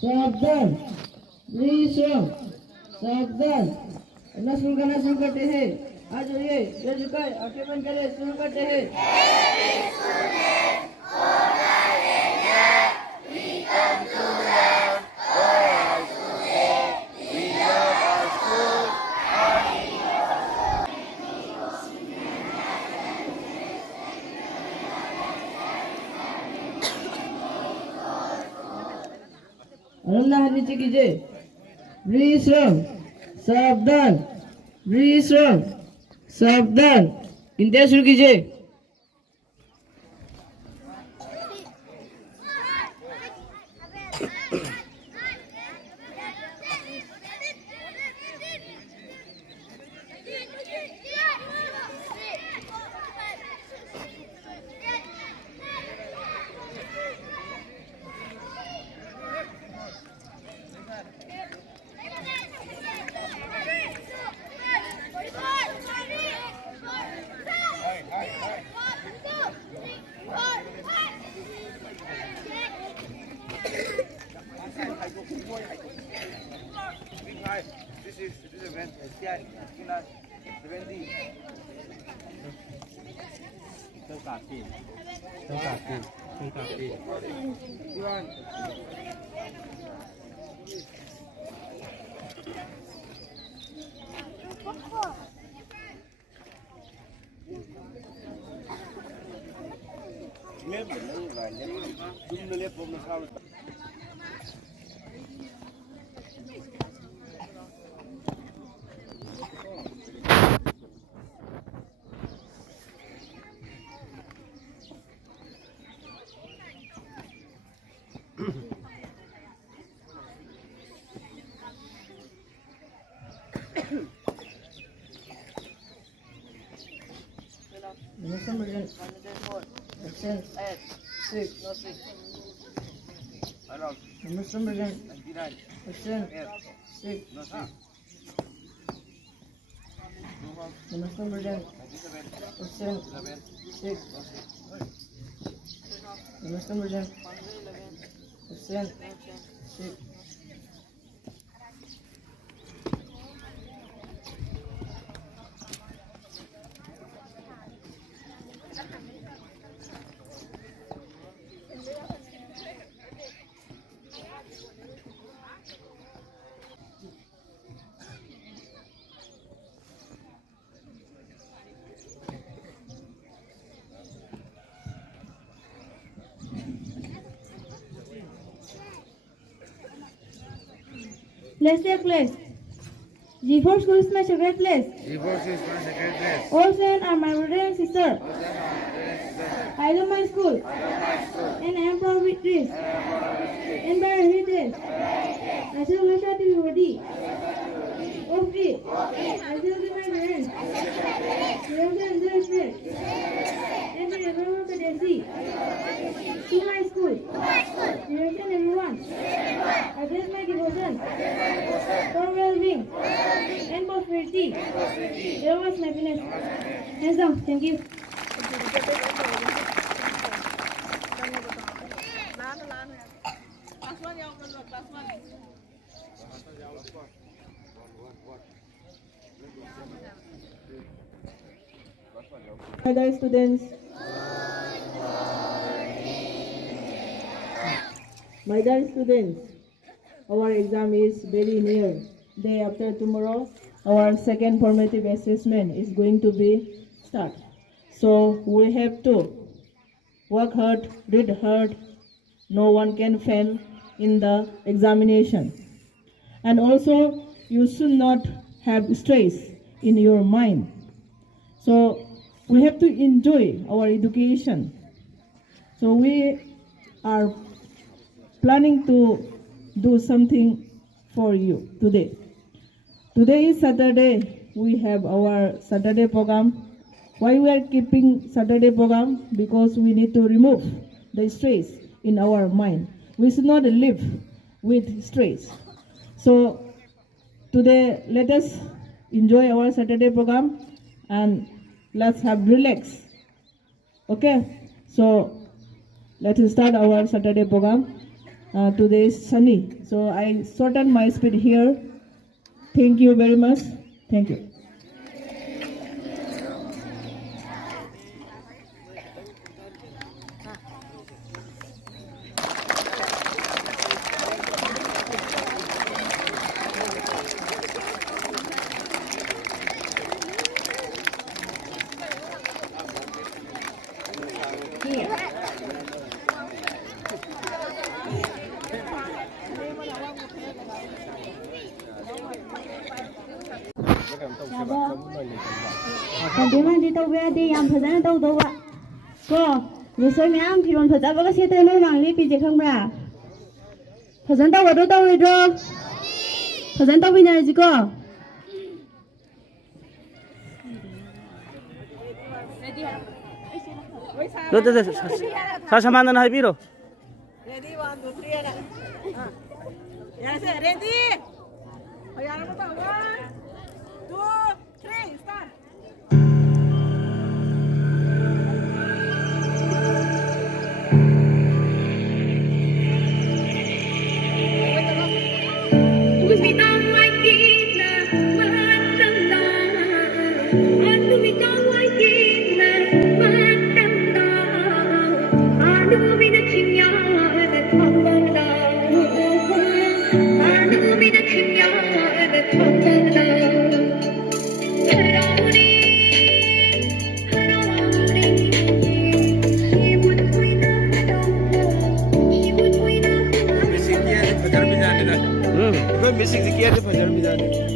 सावधान, रिश्रम, सावधान। ना शुरू करते हैं। आज ये झुकाए, आंखें बंद करें, शुरू करते हैं। अलग हाथ नीचे कीजिए। विश्राम, सावधान, विश्राम, सावधान। गिनते शुरू कीजिए। This is event. Let's take place. G-4 school is my favorite place. G-4 is my second place. All friends are my brother and sister. I love my school. And I am proud with this. And by heritage. I shall wish to be worthy. Of it. I shall give my parents. Love and respect. And my everyone to the sea. To my school. Direction everyone. Address my devotion. For well-being. And prosperity. There was my happiness. Hands down. Thank you. My dear students, our exam is very near. Day after tomorrow, our second formative assessment is going to be start. So we have to work hard, read hard. No one can fail in the examination. And also, you should not have stress in your mind. So we have to enjoy our education. So we are planning to do something for you today. Today is Saturday. We have our Saturday program. Why we are keeping Saturday program? Because we need to remove the stress in our mind. We should not live with stress. So today, let us enjoy our Saturday program and let's have relax. Okay? So let's start our Saturday program. today is sunny. So I shorten my speed here. Thank you very much. Thank you. Dạ vâng. Còn tiếng Anh thì tàu về thì làm thời gian tàu tàu ạ. Cô, người soi mẹ thì còn thời gian có xe tên nó bằng đi bị gì không bà? Thời gian tàu ở đâu tàu rồi rồi? Thời gian tàu bên này gì cô? 사샤만은 하이비로. Ready, 1, 2, 3. Yes, ready. Ayan mo ba? 1, 2, 3, start. Missing the key for Germany.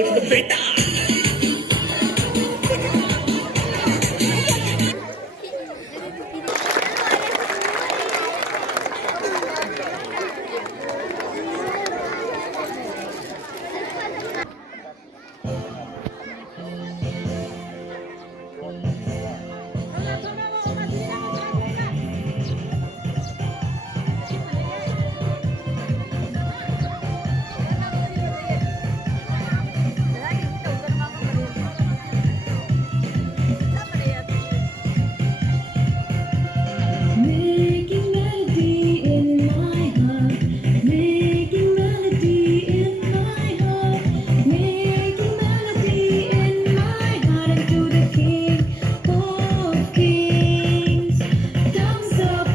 Making melody in my heart, making melody in my heart, making melody in my heart unto the King of Kings. Thumbs up,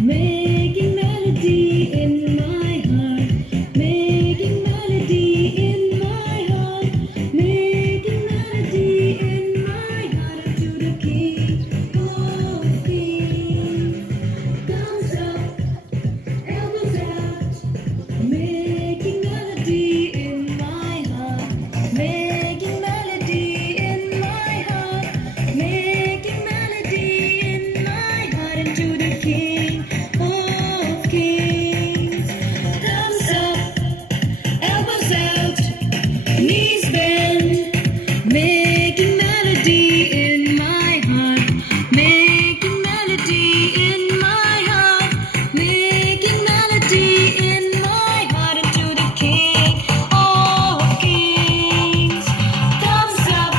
making melody in my heart, making melody in my heart, making melody in my heart unto the King of Kings. Thumbs up, elbows out, making melody in my heart, making melody in my heart, making melody in my heart into the King of Kings. Thumbs up, elbows out, knees bend, making melody in my heart, making melody in my heart, making melody in my heart into the King of Kings. Thumbs up,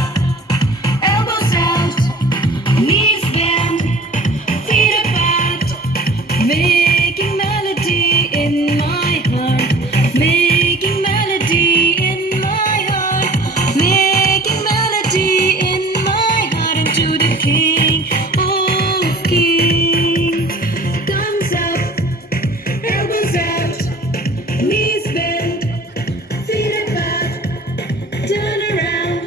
elbows out, knees bend, feet apart, making melody in my heart, making melody in my heart, making melody in my heart into the King of Kings. Thumbs up, elbows out, knees bend, feet apart, turn around,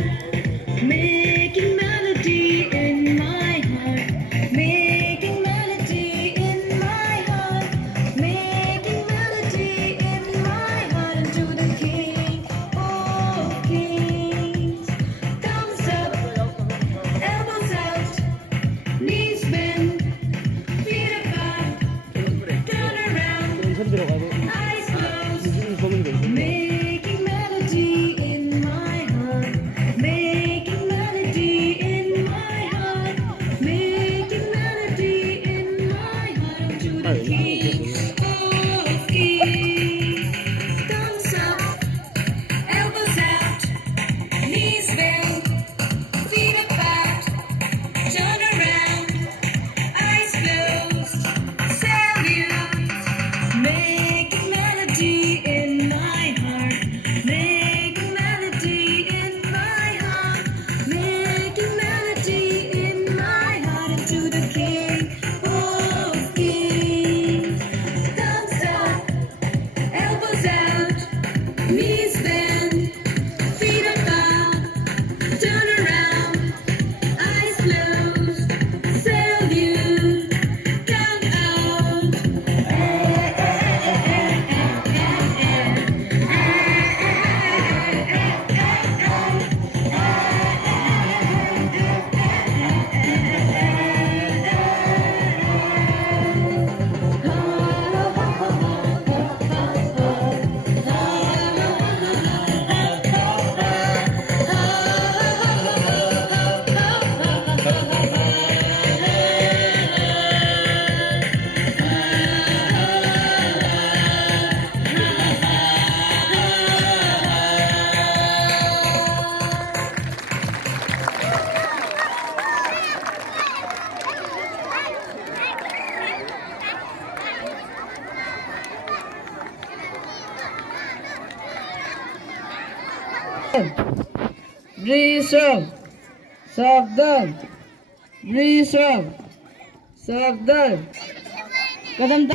making melody in my heart, making melody in my heart, making melody in my heart into the King of Kings. Thumbs up, elbows out, knees bend, feet apart, turn around, eyes closed, making melody in my heart, making melody in my heart, making melody in my heart unto the King of Kings. Thumbs up, elbows out, knees bend, feet apart, turn around, eyes closed, salute, making melody in my heart, making melody in my heart, making melody in my heart into the King of Kings. Thumbs up, elbows out, knees bend, feet apart, turn around, eyes closed, salute, count out. Brisong, Sabdan, Brisong, Sabdan, Kadam